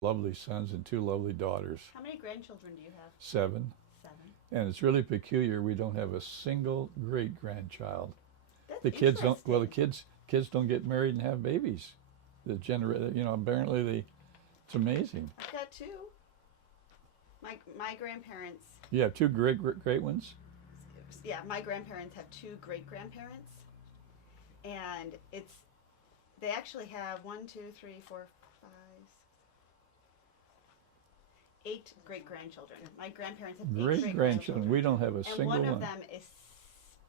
lovely sons and 2 lovely daughters. How many grandchildren do you have? 7. Seven. And it's really peculiar. We don't have a single great grandchild. That's The kids don't. Well, the interesting. kids don't get married and have babies. Apparently it's amazing. I've got two. My grandparents. You have two great ones. Yeah, my grandparents have two great grandparents, and they actually have 8 great grandchildren. My grandparents have 8 Great great grandchildren. grandchildren, We don't have a and single one one. of them is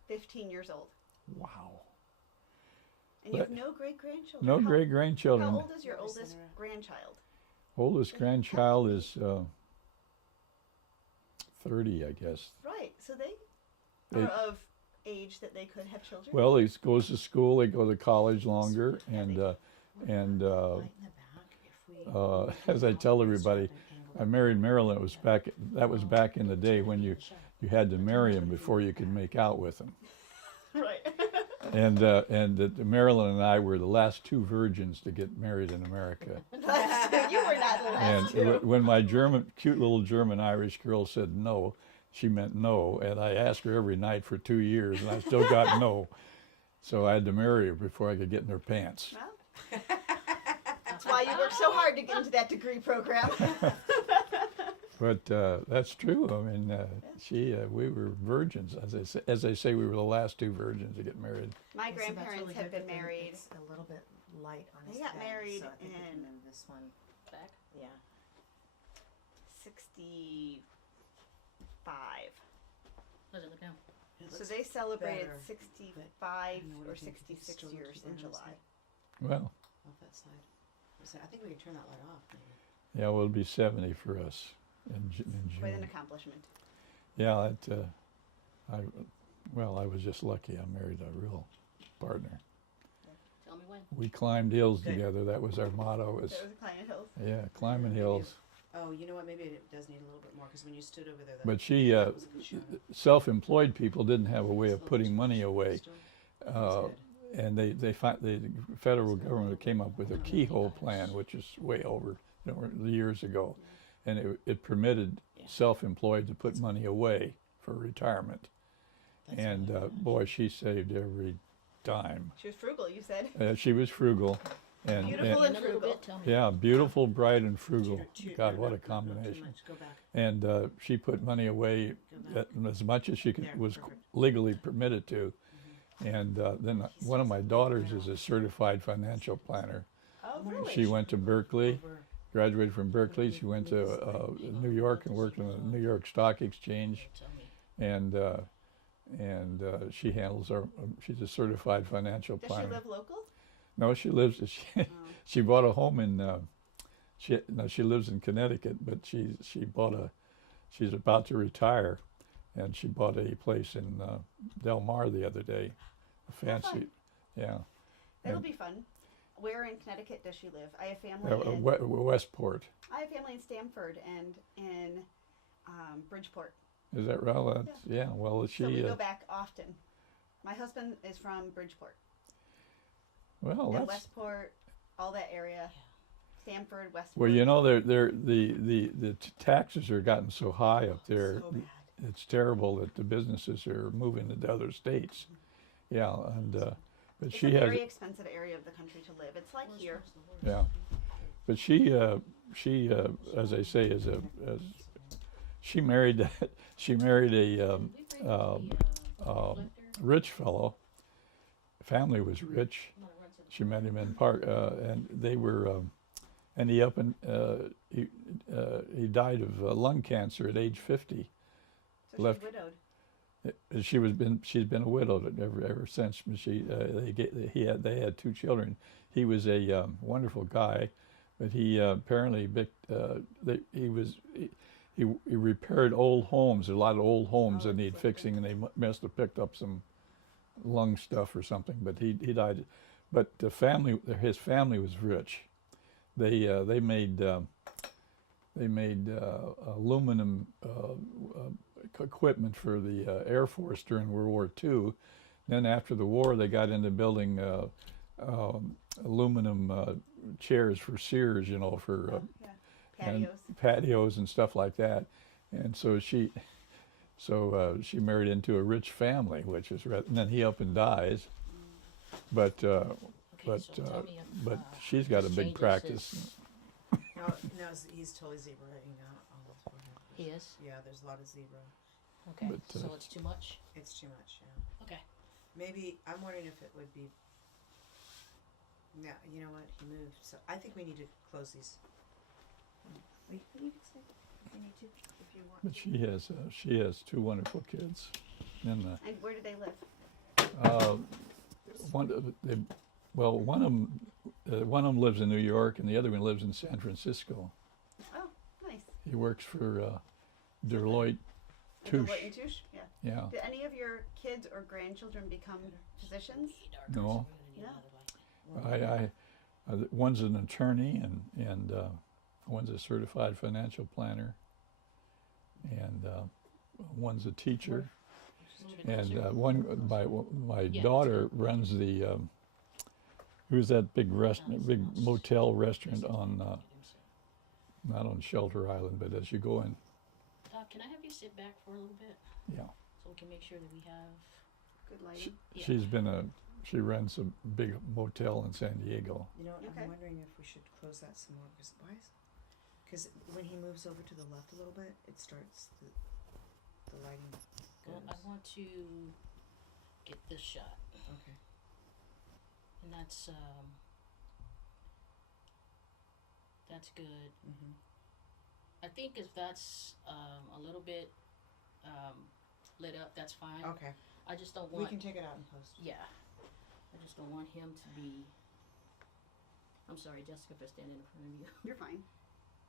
15 years old. Wow. And you have But no great grandchildren. no How, great how grandchildren. old is your oldest grandchild? Oldest grandchild is 30, I guess. Right. So they They, are of age that they could have children. well, he goes to school. They go to college longer, and Light in the back if we as I tell everybody, I married Marilyn. That was back in the day when you had to marry him before you could make out with him. Right. And that Marilyn and I were the last 2 virgins to get married in America. You were not the last And two. when my cute little German Irish girl said no, she meant no. And I asked her every night for 2 years, and I still got no. So I had to marry her before I could get in her pants. Well, that's why you worked so hard to get into that degree program. But that's true. I mean, we were virgins. As I say, we were the last 2 virgins to get married. My Yeah, so that's grandparents really have good, been but then married It's a little bit light on They his got bed, married so I think we in- can move this one. Back. Yeah. 65. Let it look down. So they celebrated better, 65 I don't know what or you think, if it's 66 still years too in low on his July. head. Well, Off that side. So I think we can turn that light off. Maybe. yeah, well, it'll be 70 for us in Quite an June. accomplishment. Yeah, I was just lucky. I married a real partner. Tell me when. We climbed hills Good. together. That was our motto. That was Client Hills. Yeah, climbing hills. Oh, you know what? Maybe it does need a little bit more because when you stood over there, But she, that was a good shot. self-employed people didn't have a way of putting money away, That's uh, good. and the federal government came up with a keyhole plan, which is way over years ago, and it permitted self-employed to put money away for retirement. That's And really nice. boy, she saved every dime. She was frugal, you said. She was frugal, and Beautiful In and a little frugal. bit, tell me. yeah, beautiful, bright, and frugal. God, No, what a no, no, too combination! much. Go back. And she put money away Go back. as much as she There, was perfect. legally permitted to. And then one of my daughters is a certified financial planner. Oh, She really? She went to Berkeley, Over. graduated from Berkeley. She went to New York and worked on the New York Stock Exchange. Tell me. And she handles our. She's a certified financial Does she planner. live local? No, she lives. She bought a home in. She lives in Connecticut, but she bought a. She's about to retire, and she bought a place in Del Mar the other day, a fancy. fun. Yeah, It'll And- be fun. Where in Connecticut does she live? I have family Westport. I have family in Stamford and in Bridgeport. Is that right? Well, yeah. Well, So we she. go back often. My husband is from Bridgeport. Well, And that's. Westport, all that area. Stamford, Westport. Well, the taxes are gotten so high up there. So bad. It's terrible that the businesses are moving into other states. Yeah, and but It's she a has. very expensive area of the country to live. It's like here. Yeah, but she, as I say, she married a rich fellow. Family was rich. She met him in Park, and they were, and he died of lung cancer at age 50. So Left- she's widowed. She's been a widow ever since. They had 2 children. He was a wonderful guy, but he apparently he repaired old homes, a lot of old homes that need fixing, and they must have picked up some lung stuff or something. But he died. But his family was rich. They made aluminum equipment for the Air Force during World War II. Then after the war, they got into building aluminum chairs for Sears, for Yeah. patios and stuff like that. And so she married into a rich family, which is and then he up and dies. But Okay, so tell me if, but she's got a this big changes practice. his- No, he's totally zebra right now. He is? Yeah, there's a lot of zebra. Okay, But, so it's too much? It's too much, yeah. Okay. Maybe, I'm wondering if it would be, yeah, you know what, he moved, so I think we need to close these. You can say if you need to, if you want But to. she has two wonderful kids. And And where do they live? one of them lives in New York, and the other one lives in San Francisco. Oh, nice. He works for Deloitte Touche. Deloitte and Touche? Yeah. Yeah. Did any of your kids or grandchildren become physicians? No. No. I one's an attorney, and one's a certified financial planner, and one's a teacher, and my Yeah. daughter runs the who's that big big motel restaurant on not on Shelter Island, but as you go in, Doc, can I have you sit back for a little bit yeah. so we can make sure that we have? Good lighting. Yeah. She runs a big motel in San Diego. You know, Okay. I'm wondering if we should close that some more, because when he moves over to the left a little bit, it starts, the lighting Well, goes. I want to get this shot, Okay. and that's good. Mm-hmm. I think if that's a little bit lit up, that's fine. Okay. I just don't We want. can take it out and post. Yeah. I just don't want him to be. I'm sorry, Jessica, for standing in front of you. You're fine.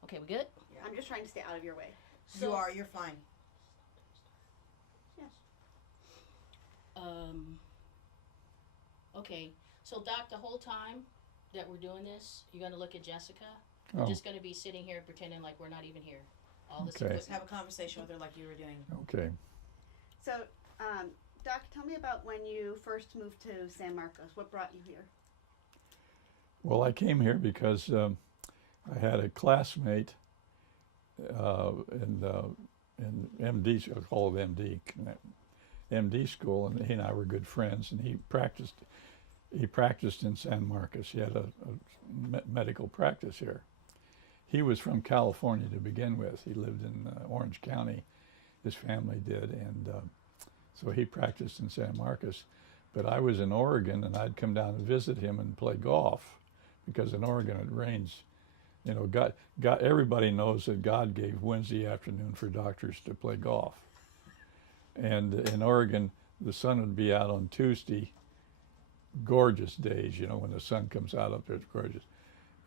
Okay, we good? Yeah. I'm just trying to stay out of your way. You are, you're fine. Yes. Okay, so Doc, the whole time that we're doing this, you're gonna look at Jessica. We're Oh, just gonna be sitting here pretending like we're not even here. All this Okay. Just have a conversation with her like you were doing. okay. So, Doc, tell me about when you first moved to San Marcos. What brought you here? Well, I came here because I had a classmate in MD, I'll call it MD school, and he and I were good friends. And he practiced in San Marcos. He had a medical practice here. He was from California to begin with. He lived in Orange County. His family did, and so he practiced in San Marcos. But I was in Oregon, and I'd come down and visit him and play golf, because in Oregon it rains. You know, God, everybody knows that God gave Wednesday afternoon for doctors to play golf. And in Oregon, the sun would be out on Tuesday, gorgeous days, you know, when the sun comes out up there, it's gorgeous.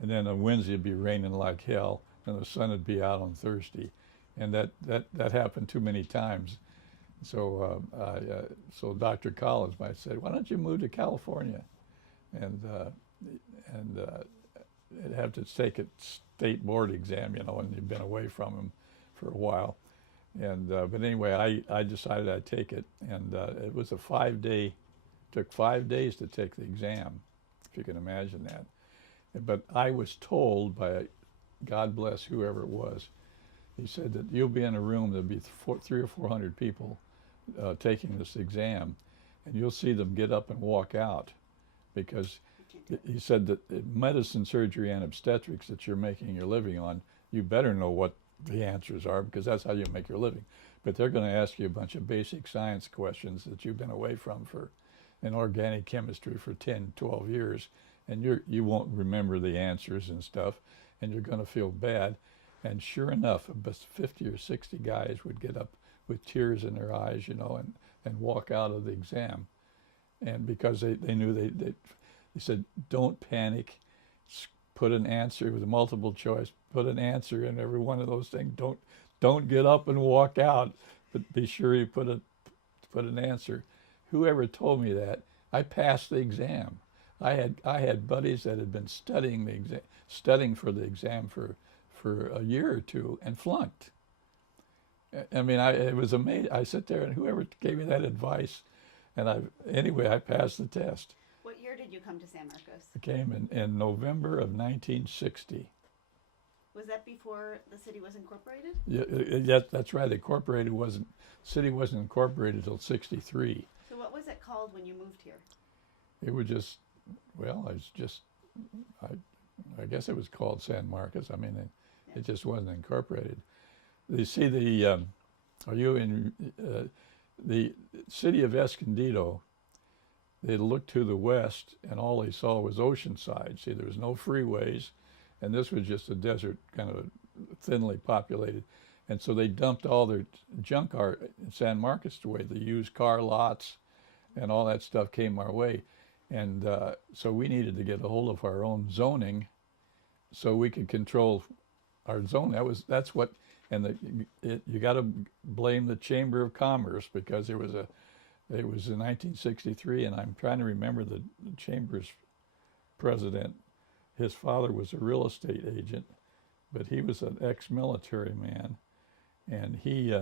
And then on Wednesday it'd be raining like hell, and the sun would be out on Thursday. And that happened too many times. So so Dr. Collins might say, why don't you move to California? And it'd have to take a state board exam, you know, and you've been away from him for a while. And but anyway, I decided I'd take it, and it was took 5 days to take the exam, if you can imagine that. But I was told by, God bless whoever it was, he said that you'll be in a room, there'll be 300 or 400 people taking this exam, and you'll see them get up and walk out, because he said that medicine, surgery, and obstetrics that you're making your living on, you better know what the answers are, because that's how you make your living. But they're going to ask you a bunch of basic science questions that you've been away from in organic chemistry for 10, 12 years, and you won't remember the answers and stuff, and you're going to feel bad. And sure enough, about 50 or 60 guys would get up with tears in their eyes, you know, and walk out of the exam. And because they knew they said, don't panic, put an answer with a multiple choice, put an answer in every one of those things. Don't get up and walk out, but be sure you put an answer. Whoever told me that, I passed the exam. I had buddies that had been studying for the exam for a year or two and flunked. I mean, it was amazing. I sit there, and whoever gave me that advice, and I passed the test. What year did you come to San Marcos? I came in November of 1960. Was that before the city was incorporated? Yeah, that's right. City wasn't incorporated until '63. So what was it called when you moved here? It was just, well, I guess it was called San Marcos. I mean, it just wasn't incorporated. You see, are you in the city of Escondido? They looked to the west, and all they saw was Oceanside. See, there was no freeways, and this was just a desert, kind of thinly populated. And so they dumped all their junk art in San Marcos away. The used car lots and all that stuff came our way. And so we needed to get a hold of our own zoning so we could control our zone. That's what, and you got to blame the Chamber of Commerce, because it was in 1963, and I'm trying to remember the Chamber's president. His father was a real estate agent, but he was an ex-military man, and he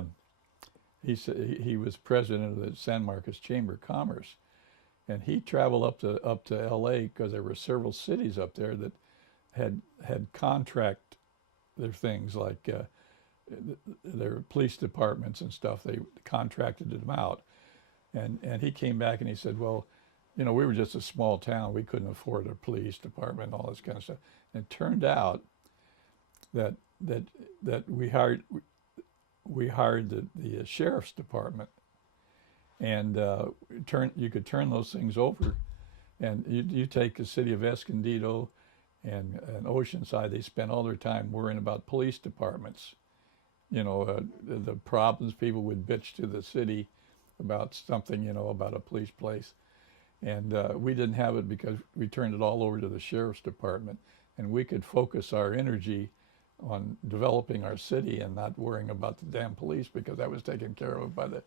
was president of the San Marcos Chamber of Commerce, and he traveled up to L.A. because there were several cities up there that had contract their things, like their police departments and stuff. They contracted them out, and he came back and he said, well, we were just a small town. We couldn't afford a police department and all this kind of stuff. And it turned out that we hired the sheriff's department, and you could turn those things over, and you take the city of Escondido and Oceanside. They spent all their time worrying about police departments. The problems people would bitch to the city about something, about a police place. And we didn't have it because we turned it all over to the sheriff's department, and we could focus our energy on developing our city and not worrying about the damn police, because that was taken care of by that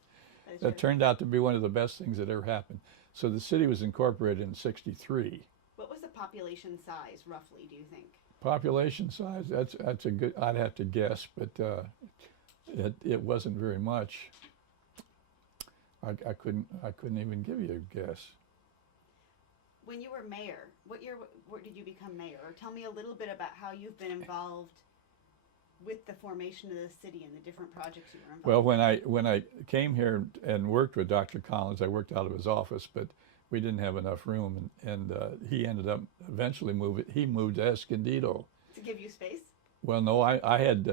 turned out to be one of the best things that ever happened. So the city was incorporated in '63. What was the population size, roughly, do you think? Population size, that's a good, I'd have to guess, but it wasn't very much. I couldn't even give you a guess. When you were mayor, what year did you become mayor? Or tell me a little bit about how you've been involved with the formation of the city and the different projects you were involved Well, when I came here and worked with Dr. Collins, I worked out of his office, but we didn't have enough room, and he ended up eventually moved to Escondido. to give you space? Well, no, I had,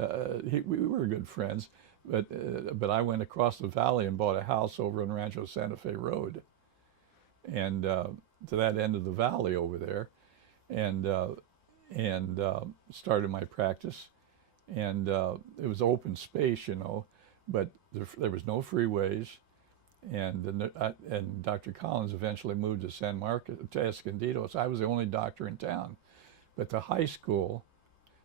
we were good friends, but I went across the valley and bought a house over on Rancho Santa Fe Road, and to that end of the valley over there, and started my practice, and it was open space, but there was no freeways, and Dr. Collins eventually moved to San Marcos, to Escondido, so I was the only doctor in town. But the high school,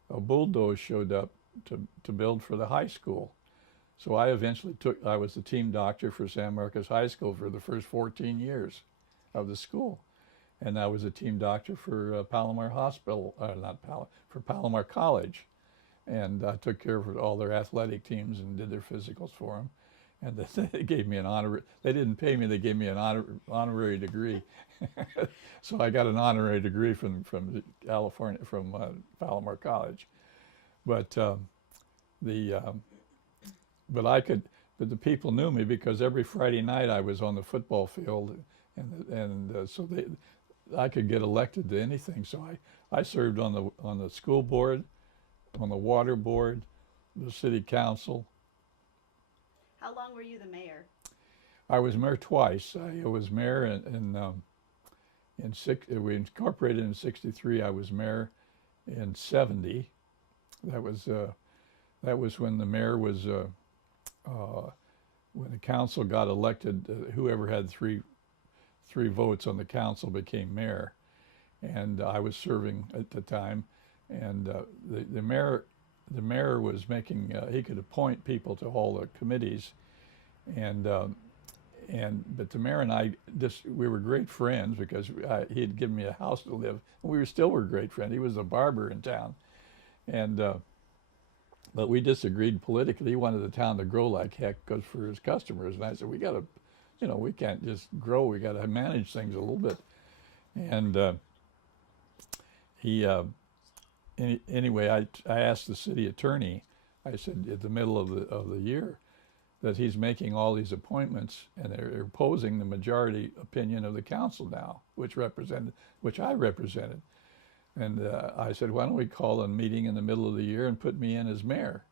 a bulldoze showed up to build for the high school. So I was the team doctor for San Marcos High School for the first 14 years of the school. And I was a team doctor for Palomar Hospital, for Palomar College. And I took care of all their athletic teams and did their physicals for them. And they gave me an honor. They didn't pay me. They gave me an honorary degree. So I got an honorary degree from California, from Palomar College. But the people knew me because every Friday night I was on the football field, and so I could get elected to anything. So I served on the school board, on the water board, the city council. How long were you the mayor? I was mayor twice. I was mayor we incorporated in '63. I was mayor in '70. That was when the mayor was when the council got elected. Whoever had three votes on the council became mayor, and I was serving at the time. And the mayor was making, he could appoint people to all the committees, but the mayor and I we were great friends because he had given me a house to live. We were great friends. He was a barber in town, but we disagreed politically. He wanted the town to grow like heck for his customers, and I said, we got to, we can't just grow. We got to manage things a little bit, and he. anyway, I asked the city attorney. I said at the middle of the year that he's making all these appointments, and they're opposing the majority opinion of the council now, which I represented. And I said, why don't we call a meeting in the middle of the year and put me in as mayor?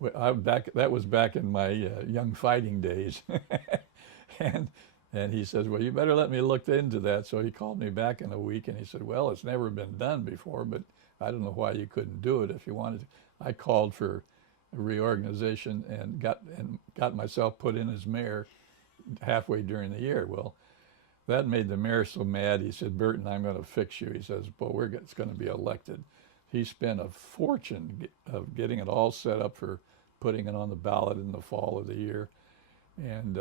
That was back in my young fighting days. And he says, well, you better let me look into that. So he called me back in a week, and he said, well, it's never been done before, but I don't know why you couldn't do it if you wanted to. I called for a reorganization and got myself put in as mayor halfway during the year. Well, that made the mayor so mad. He said, Burton, I'm going to fix you. He says, but it's going to be elected. He spent a fortune of getting it all set up for putting it on the ballot in the fall of the year, and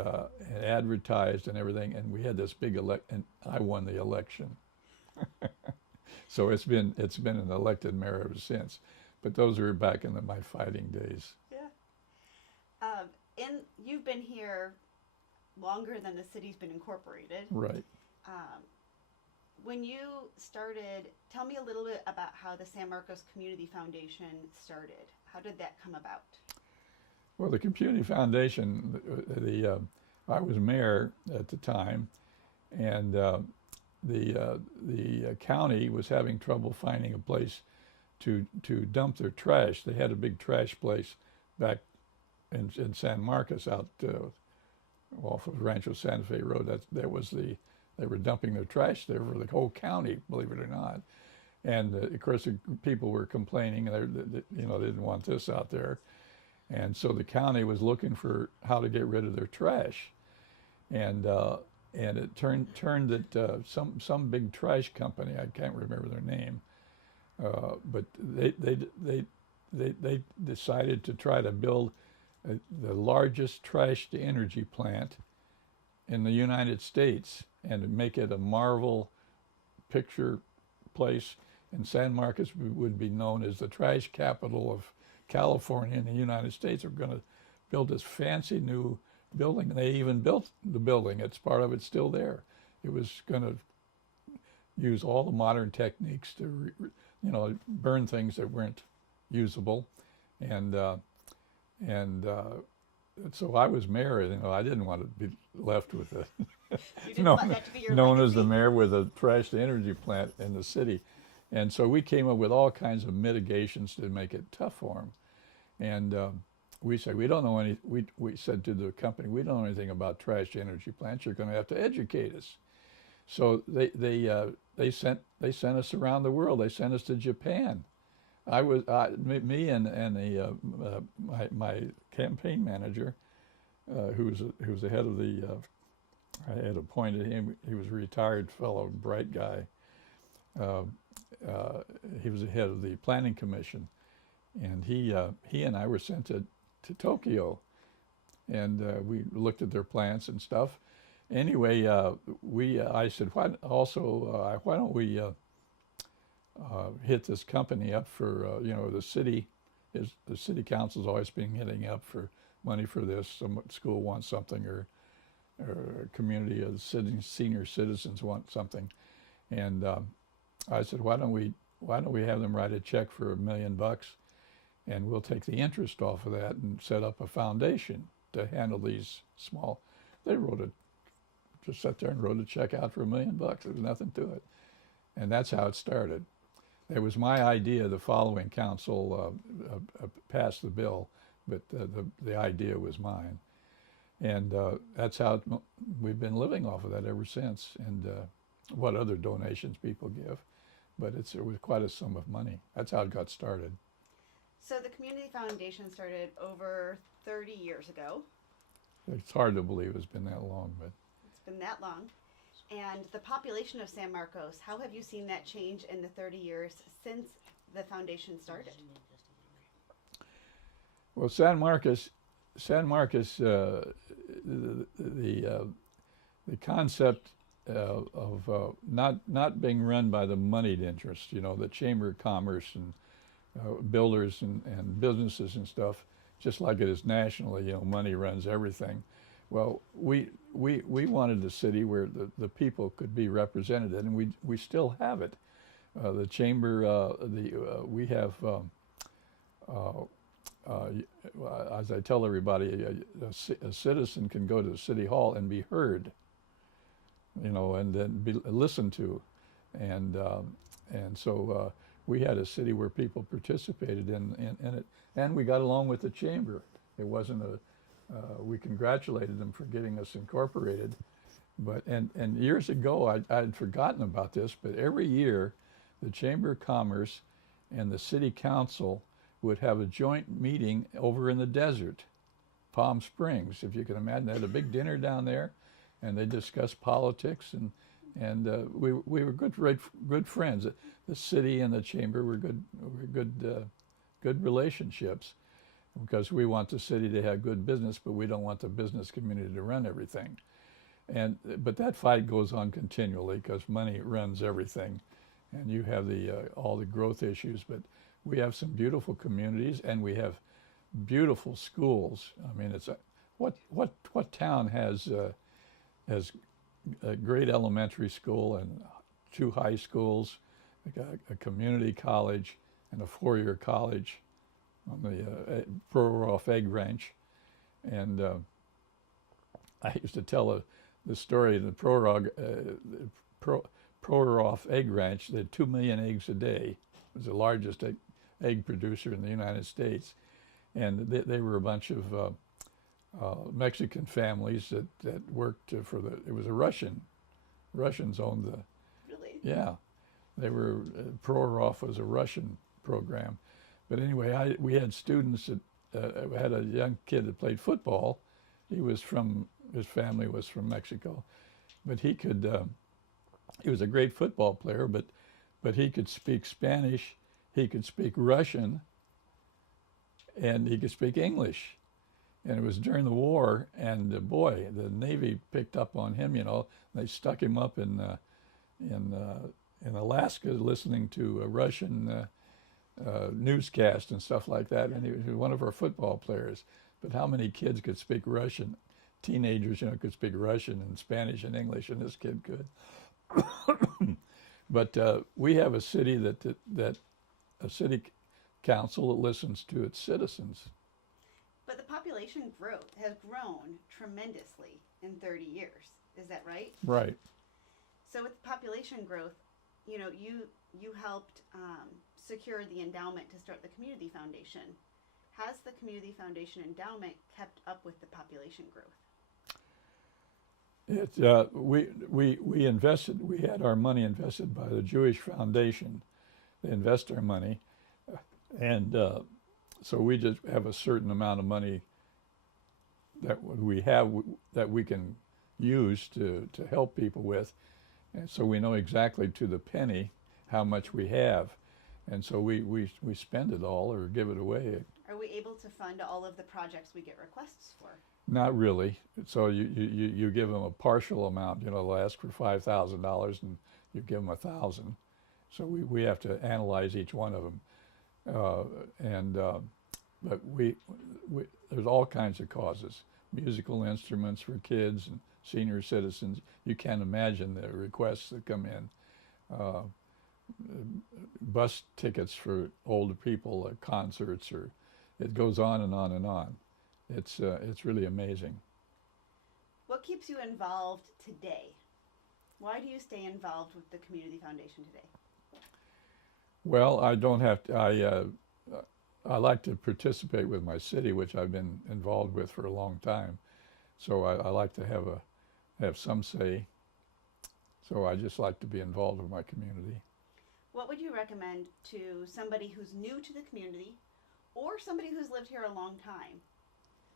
advertised and everything. And we had this big and I won the election. So it's been an elected mayor ever since. But those were back in my fighting days. Yeah. You've been here longer than the city's been incorporated. Right. When you started, tell me a little bit about how the San Marcos Community Foundation started. How did that come about? Well, the Community Foundation, I was mayor at the time, and the county was having trouble finding a place to dump their trash. They had a big trash place back in San Marcos out off of Rancho Santa Fe Road. They were dumping their trash there for the whole county, believe it or not. And of course, the people were complaining. They didn't want this out there, and so the county was looking for how to get rid of their trash, and it turned that some big trash company, I can't remember their name, but they decided to try to build the largest trash to energy plant in the United States and make it a Marvel picture place. And San Marcos would be known as the trash capital of California and the United States. Are going to build this fancy new building. They even built the building. It's part of it's still there. It was going to use all the modern techniques to burn things that weren't usable, and so I was mayor. I didn't want to be left with it. You didn't want that to be your known legacy. as the mayor with a trash to energy plant in the city. And so we came up with all kinds of mitigations to make it tough for them. And we said, we don't know any, we said to the company, we don't know anything about trash to energy plants. You're going to have to educate us. So they sent us around the world. They sent us to Japan. Me and my campaign manager, who was the head of the, I had appointed him. He was a retired fellow, bright guy. He was the head of the planning commission, and he and I were sent to Tokyo, and we looked at their plants and stuff. Anyway, I said, why don't we hit this company up for the city council's always been hitting up for money for this. Some school wants something, or a community of senior citizens want something, and I said, why don't we have them write a check for $1 million, and we'll take the interest off of that and set up a foundation to handle these small. They just sat there and wrote a check out for $1 million. There was nothing to it, and that's how it started. It was my idea. The following council passed the bill, but the idea was mine, and that's how we've been living off of that ever since. And what other donations people give, but it was quite a sum of money. That's how it got started. So the Community Foundation started over 30 years ago. It's hard to believe it's been that long, but It's been that long. And the population of San Marcos, how have you seen that change in the 30 years since the foundation started? well, San Marcos, the concept of not being run by the moneyed interest, the Chamber of Commerce and builders and businesses and stuff, just like it is nationally, money runs everything. Well, we wanted a city where the people could be represented, and we still have it. The chamber, we have, as I tell everybody, a citizen can go to the city hall and be heard, and then be listened to, and so we had a city where people participated in it, and we got along with the chamber. It wasn't we congratulated them for getting us incorporated, but and years ago I had forgotten about this, but every year the Chamber of Commerce and the City Council would have a joint meeting over in the desert, Palm Springs, if you can imagine. They had a big dinner down there, and they discussed politics, and we were good friends. The city and the chamber were good relationships, because we want the city to have good business, but we don't want the business community to run everything. But that fight goes on continually because money runs everything, and you have all the growth issues. But we have some beautiful communities, and we have beautiful schools. I mean, it's what town has a great elementary school and 2 high schools, a community college, and a 4-year college on the Proroff Egg Ranch. And I used to tell the story of the Proroff Egg Ranch. They had 2 million eggs a day. It was the largest egg producer in the United States. And they were a bunch of Mexican families that worked it was a Russians owned the. Really? Yeah. They were, Proroff was a Russian program. But anyway, we had students that, we had a young kid that played football. His family was from Mexico. But he was a great football player, but he could speak Spanish, he could speak Russian, and he could speak English. And it was during the war, and boy, the Navy picked up on him, They stuck him up in Alaska listening to a Russian newscast and stuff like that, and he was one of our football players. But how many kids could speak Russian? Teenagers, could speak Russian and Spanish and English, and this kid could. But we have a city a city council that listens to its citizens. But the population growth has grown tremendously in 30 years. Is that right? Right. So with population growth, you helped secure the endowment to start the Community Foundation. Has the Community Foundation endowment kept up with the population growth? We invested. We had our money invested by the Jewish Foundation. They invest our money, and so we just have a certain amount of money that we have that we can use to help people with, and so we know exactly to the penny how much we have, and so we spend it all or give it away. Are we able to fund all of the projects we get requests for? Not really. So you give them a partial amount. They'll ask for $5,000 and you give them 1,000. So we have to analyze each one of them. But there's all kinds of causes. Musical instruments for kids and senior citizens. You can't imagine the requests that come in. Bus tickets for older people, concerts, or it goes on and on and on. It's really amazing. What keeps you involved today? Why do you stay involved with the Community Foundation today? Well, I don't have to. I like to participate with my city, which I've been involved with for a long time. So I like to have some say. So I just like to be involved with my community. What would you recommend to somebody who's new to the community or somebody who's lived here a long time?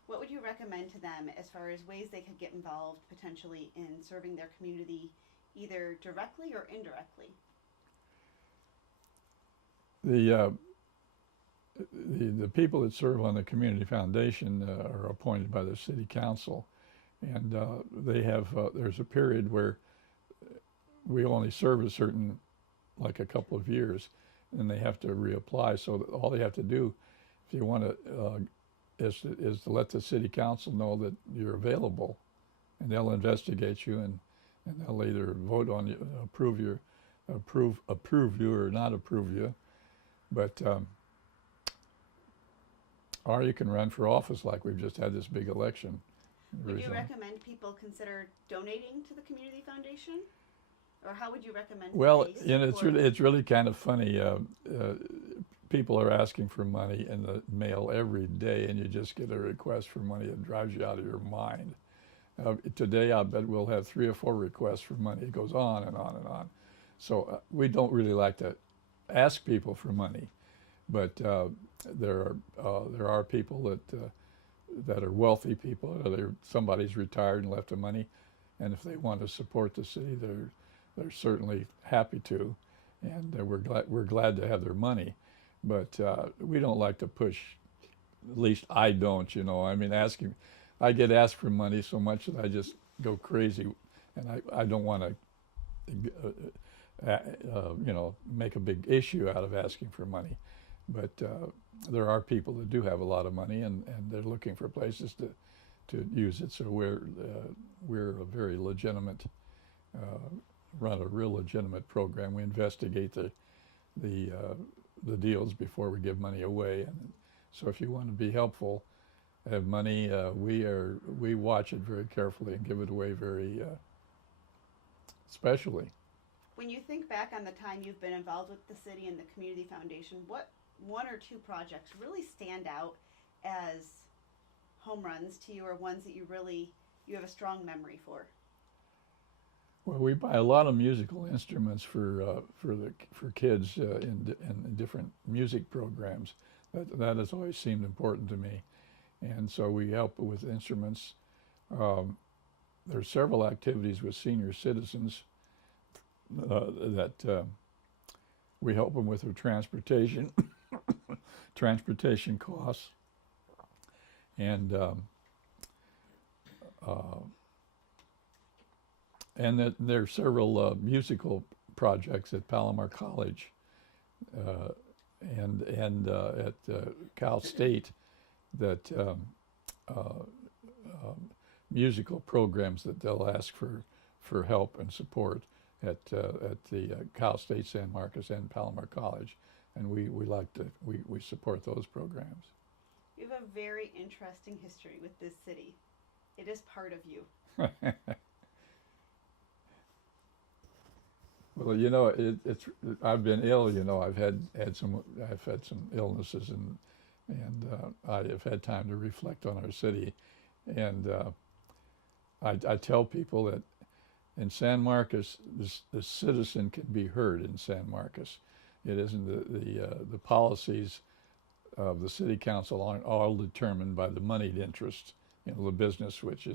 What would you recommend to them as far as ways they could get involved potentially in serving their community, either directly or indirectly? The people that serve on the Community Foundation are appointed by the City Council, and they have there's a period where we only serve a couple of years, and they have to reapply. So all they have to do, if you want to, is to let the City Council know that you're available, and they'll investigate you, and they'll either vote on you, approve your approve you or not approve you, but or you can run for office like we've just had this big election. Would you recently. recommend people consider donating to the community foundation? Or how would you recommend Well, they you know, support- it's really kind of funny. People are asking for money in the mail every day, and you just get a request for money that drives you out of your mind. Today, I bet we'll have 3 or 4 requests for money. It goes on and on and on. So we don't really like to ask people for money, but there are people that are wealthy people. Somebody's retired and left the money, and if they want to support the city, they're certainly happy to, and we're glad to have their money. But we don't like to push. At least I don't. You know, I mean, I get asked for money so much that I just go crazy, and I don't want to, you know, make a big issue out of asking for money. But there are people that do have a lot of money, and they're looking for places to use it. So we're a very legitimate, run a real legitimate program. We investigate the deals before we give money away, and so if you want to be helpful, have money, we watch it very carefully and give it away very specially. When you think back on the time you've been involved with the city and the community foundation, what 1 or 2 projects really stand out as home runs to you, or ones that you have a strong memory for? Well, we buy a lot of musical instruments for kids in different music programs. That has always seemed important to me, and so we help with instruments. There are several activities with senior citizens that we help them with their transportation costs, and that there are several musical projects at Palomar College and at Cal State that musical programs that they'll ask for help and support at the Cal State San Marcos and Palomar College, and we support those programs. You have a very interesting history with this city. It is part of you. Well, you know, I've been ill. You know, I've had some illnesses, and I have had time to reflect on our city, and I tell people that in San Marcos, the citizen can be heard in San Marcos. It isn't the policies of the city council aren't all determined by the moneyed interest, you know, the business which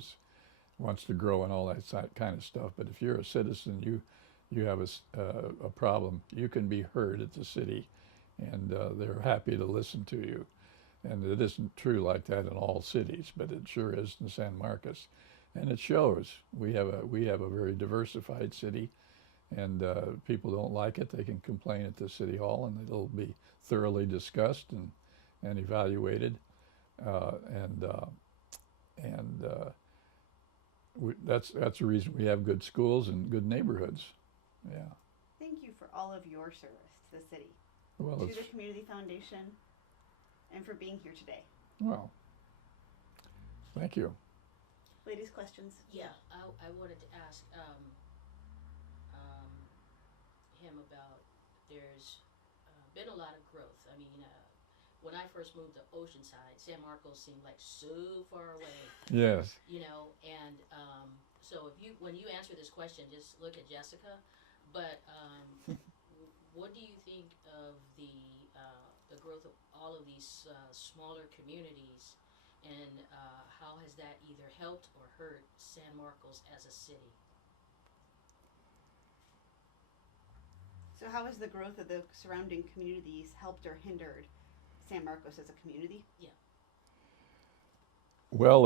wants to grow and all that kind of stuff. But if you're a citizen, you have a problem, you can be heard at the city, and they're happy to listen to you. And it isn't true like that in all cities, but it sure is in San Marcos, and it shows. We have a very diversified city, and people don't like it, they can complain at the city hall, and it'll be thoroughly discussed and evaluated, that's the reason we have good schools and good neighborhoods. Yeah. Thank you for all of your service to the city, Well, to the Community Foundation, and for being here today. well, thank you. Ladies, questions? Yeah, I wanted to ask him about, there's been a lot of growth. I mean, when I first moved to Oceanside, San Marcos seemed like so far away, Yes. you know, and so when you answer this question, just look at Jessica, but what do you think of the growth of all of these smaller communities, and how has that either helped or hurt San Marcos as a city? So how has the growth of the surrounding communities helped or hindered San Marcos as a community? Yeah. Well,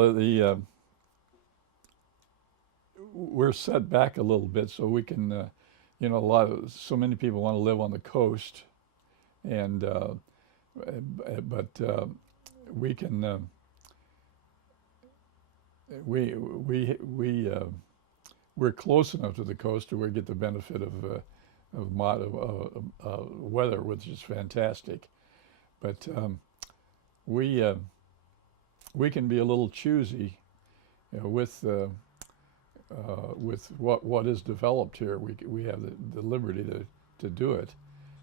we're set back a little bit, so we can, you know, so many people want to live on the coast, and but we can, we're close enough to the coast to where we get the benefit of weather, which is fantastic. But we can be a little choosy, with what is developed here. We have the liberty to do it,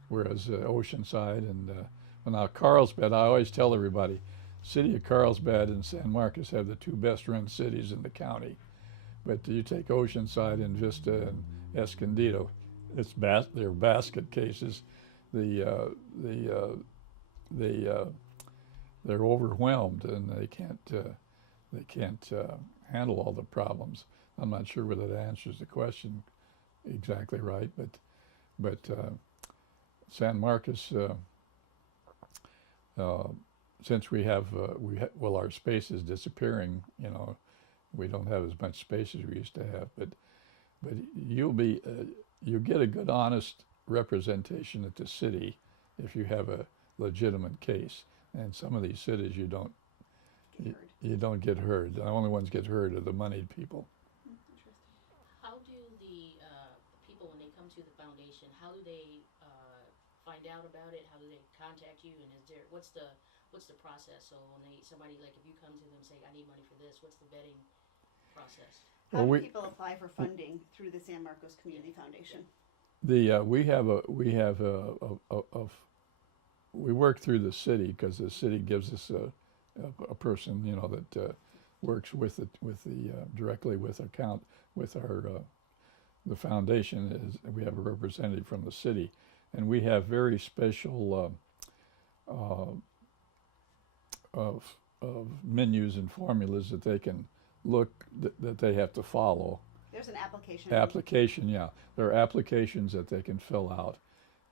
whereas Oceanside and well, now Carlsbad, I always tell everybody, city of Carlsbad and San Marcos have the two best run cities in the county. But you take Oceanside and Vista and Escondido, they're basket cases. They're overwhelmed and they can't handle all the problems. I'm not sure whether that answers the question exactly right, but San Marcos, since well, our space is disappearing. We don't have as much space as we used to have. But you get a good, honest representation at the city if you have a legitimate case. And some of these cities you don't get heard. The only ones get heard are the moneyed people. Interesting. How do the people, when they come to the foundation, how do they find out about it? How do they contact you? And what's the process? So when somebody, like, if you come to them and say, I need money for this, what's the vetting process? How do people apply for funding through the San Marcos Community Foundation? We work through the city because the city gives us a person that works with directly with the foundation. We have a representative from the city, and we have very special of menus and formulas that they can look that they have to follow. There's an application. Yeah. There are applications that they can fill out,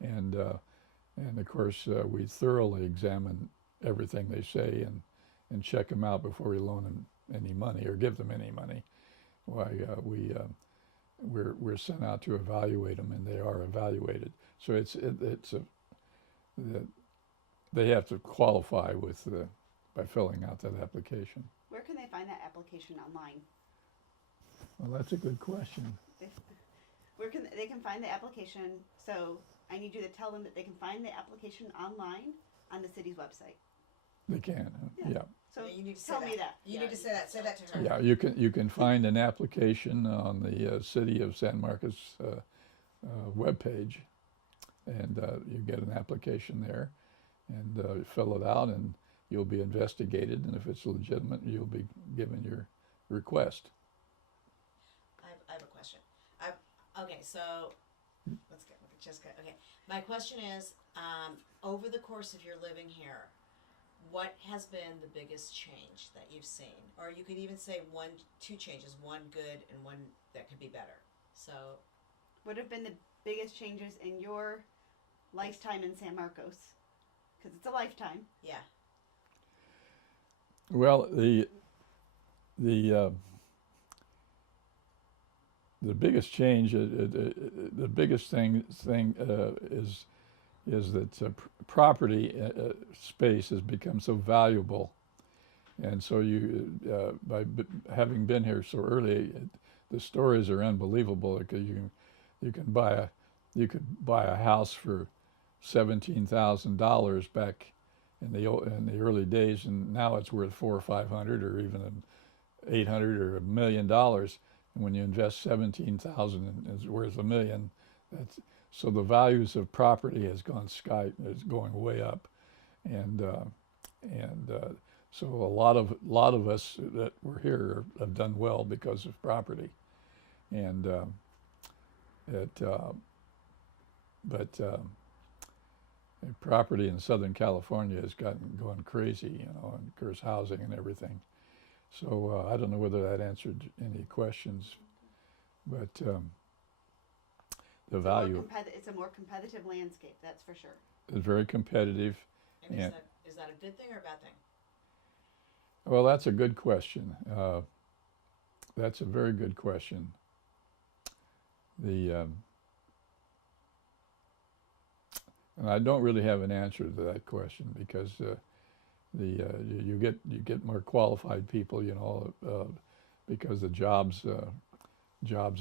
and of course we thoroughly examine everything they say and check them out before we loan them any money or give them any money. We're sent out to evaluate them, and they are evaluated. So they have to qualify by filling out that application. Where can they find that application online? Well, that's a good question. They can find the application? So I need you to tell them that they can find the application online on the city's website. They can, yeah. So Yeah, you need to tell say me that. that. You need to say that. Say that to her. Yeah, you can find an application on the City of San Marcos webpage, and you get an application there, and fill it out, and you'll be investigated, and if it's legitimate, you'll be given your request. I have a question. Okay, so let's get with Jessica. Okay, my question is, over the course of your living here, what has been the biggest change that you've seen? Or you could even say two changes, one good and one that could be better. So, What have been the biggest changes in your lifetime in San Marcos? Because it's a lifetime. yeah. Well, the biggest change, the biggest thing is that property space has become so valuable, and so by having been here so early, the stories are unbelievable. Because you could buy a house for $17,000 back in the early days, and now it's worth $400 or $500 or even $800 or $1 million. And when you invest $17,000 and it's worth $1 million, so the values of property is going way up, and so a lot of us that were here have done well because of property, and property in Southern California has going crazy, and of course housing and everything. So I don't know whether that answered any questions, but the value. It's a more competitive landscape, that's for sure. Is very competitive. And is that a good thing or a bad thing? Well, that's a good question. That's a very good question. And I don't really have an answer to that question because you get more qualified people, because the jobs are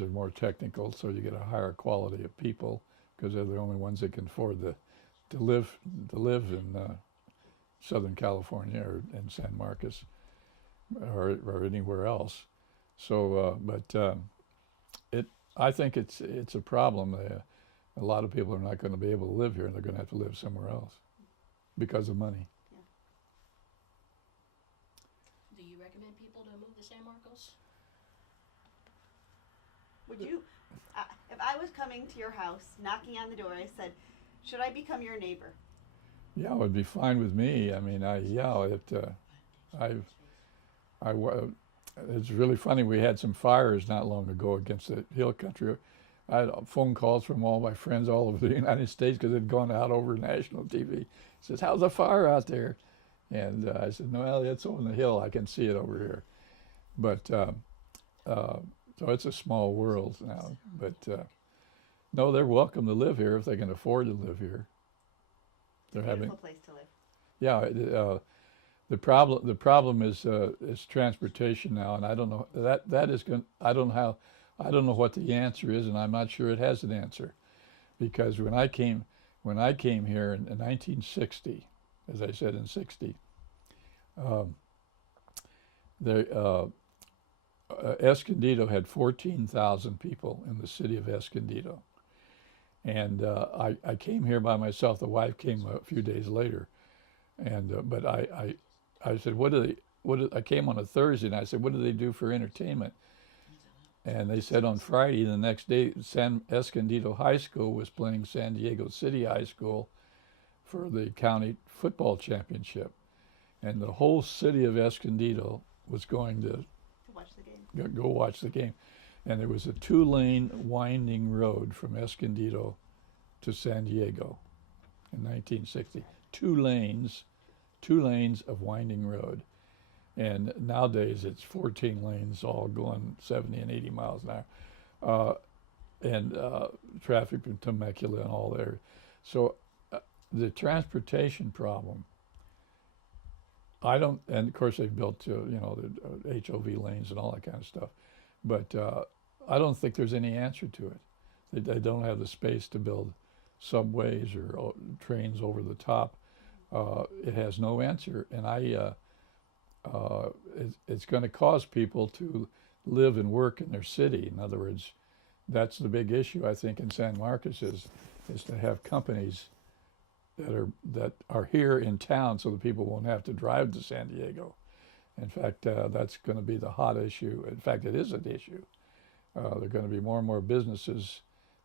more technical, so you get a higher quality of people because they're the only ones that can afford to live in Southern California or in San Marcos or anywhere else. So, I think it's a problem. A lot of people are not going to be able to live here, and they're going to have to live somewhere else because of money. Do you recommend people to move to San Marcos? Would you, if I was coming to your house, knocking on the door, I said, should I become your neighbor? Yeah, it would be fine with me. I mean, it's really funny. We had some fires not long ago against the hill country. I had phone calls from all my friends all over the United States because it had gone out over national TV. Says, "How's the fire out there?" And I said, "No, it's over the hill. I can see it over here." But so it's a small world now. But no, they're welcome to live here if they can afford to live here. They're Beautiful place to live. yeah. The problem is transportation now, and I don't know that is going. I don't know what the answer is, and I'm not sure it has an answer, because when I came here in 1960, as I said in '60, Escondido had 14,000 people in the city of Escondido, and I came here by myself. The wife came a few days later, and but I said, I came on a Thursday, and I said, what do they do for entertainment? And they said on Friday, the next day, San Escondido High School was playing San Diego City High School for the county football championship. And the whole city of Escondido was going to watch the game. go watch the game. And there was a 2-lane winding road from Escondido to San Diego in 1960. 2 lanes of winding road. And nowadays it's 14 lanes all going 70 and 80 miles an hour. And traffic in Temecula and all there. So the transportation problem, and of course they've built, the HOV lanes and all that kind of stuff. But I don't think there's any answer to it. They don't have the space to build subways or trains over the top. It has no answer, and it's going to cause people to live and work in their city. In other words, that's the big issue, I think, in San Marcos is to have companies that are here in town, so the people won't have to drive to San Diego. In fact, that's going to be the hot issue. In fact, it is an issue. There are going to be more and more businesses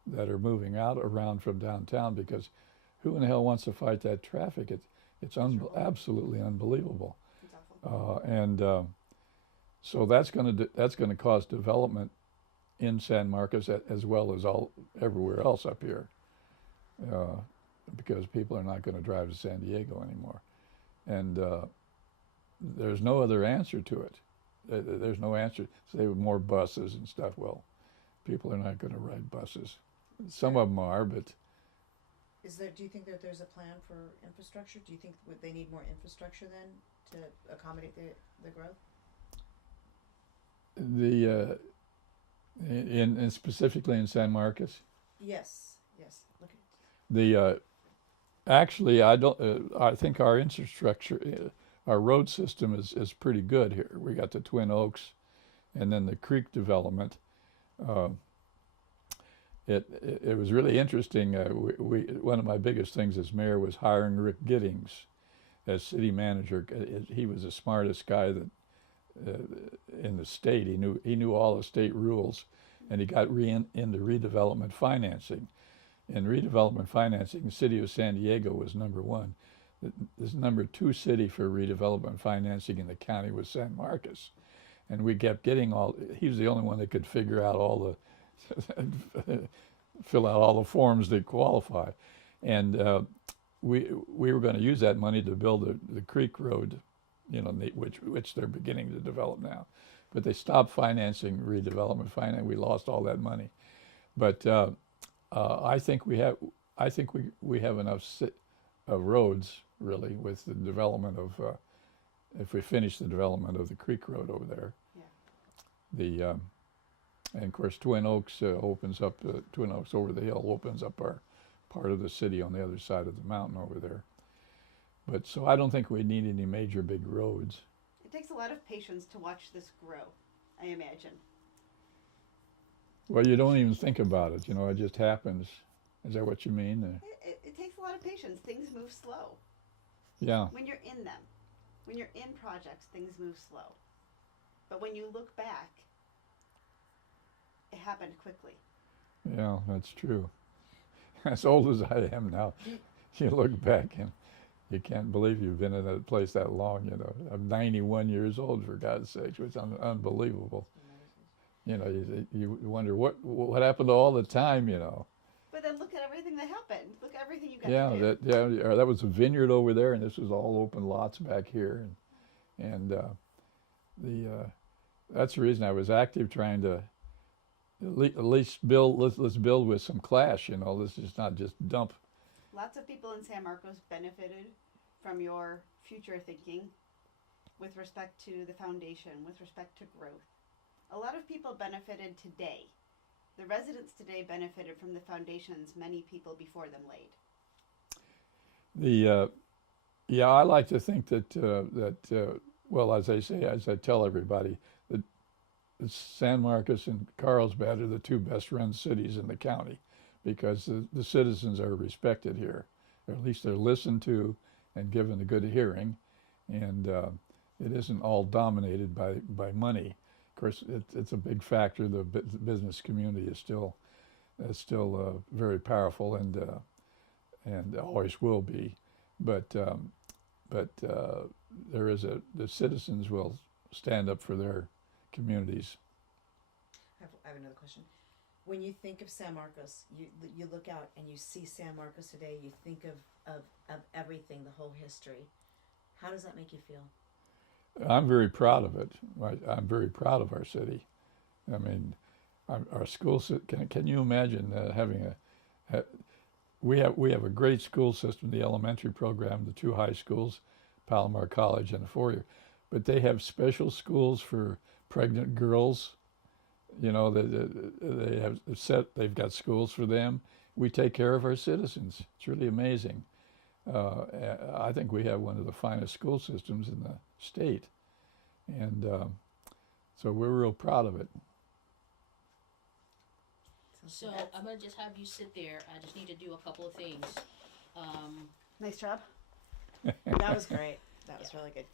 that are moving out around from downtown, because who in the hell wants to fight that traffic? It's absolutely unbelievable. So that's going to cause development in San Marcos as well as everywhere else up here, because people are not going to drive to San Diego anymore, and there's no other answer to it. There's no answer. Say with more buses and stuff. Well, people are not going to ride buses. Some of them are, but. Do you think that there's a plan for infrastructure? Do you think they need more infrastructure then to accommodate the growth? In specifically in San Marcos. Yes. Look. Actually, I don't. I think our infrastructure, our road system is pretty good here. We got the Twin Oaks, and then the Creek development. It was really interesting. One of my biggest things as mayor was hiring Rick Giddings as city manager. He was the smartest guy that in the state. He knew all the state rules, and he got into redevelopment financing. In redevelopment financing, the city of San Diego was number 1. The number 2 city for redevelopment financing in the county was San Marcos, and we kept getting he was the only one that could figure out all the fill out all the forms that qualify, and we were going to use that money to build the Creek Road, which they're beginning to develop now, but they stopped financing redevelopment finance. We lost all that money, but I think we have enough of roads really with the development of if we finish the development of the Creek Road over there. Yeah. And of course, Twin Oaks opens up. Twin Oaks over the hill opens up part of the city on the other side of the mountain over there. But so I don't think we need any major big roads. It takes a lot of patience to watch this grow, I imagine. Well, you don't even think about it, it just happens. Is that what you mean? It takes a lot of patience. Things move slow. Yeah, When you're in them, when you're in projects, things move slow. But when you look back, it happened quickly. yeah, that's true. As old as I am now, you look back and you can't believe you've been in that place that long, I'm 91 years old, for God's sakes, which is unbelievable. You wonder what happened to all the time, But then look at everything that happened. Look at everything you got Yeah, to do. that was a vineyard over there, and this was all open lots back here, and that's the reason I was active, trying to at least build. Let's build with some class. This is not just dump. Lots of people in San Marcos benefited from your future thinking with respect to the foundation, with respect to growth. A lot of people benefited today. The residents today benefited from the foundations many people before them laid. I like to think that well, as I tell everybody, that San Marcos and Carlsbad are the two best run cities in the county, because the citizens are respected here, or at least they're listened to and given a good hearing, and it isn't all dominated by money. Of course, it's a big factor. The business community is still very powerful, and always will be, but the citizens will stand up for their communities. I have another question. When you think of San Marcos, you look out and you see San Marcos today, you think of everything, the whole history. How does that make you feel? I'm very proud of it. I'm very proud of our city. I mean, our school system. Can you imagine having we have a great school system, the elementary program, the two high schools, Palomar College and a 4-year, but they have special schools for pregnant girls. They've got schools for them. We take care of our citizens. It's really amazing. I think we have one of the finest school systems in the state, and so we're real proud of it. So I'm gonna just have you sit there. I just need to do a couple of things. Nice job. That was great. That was really good.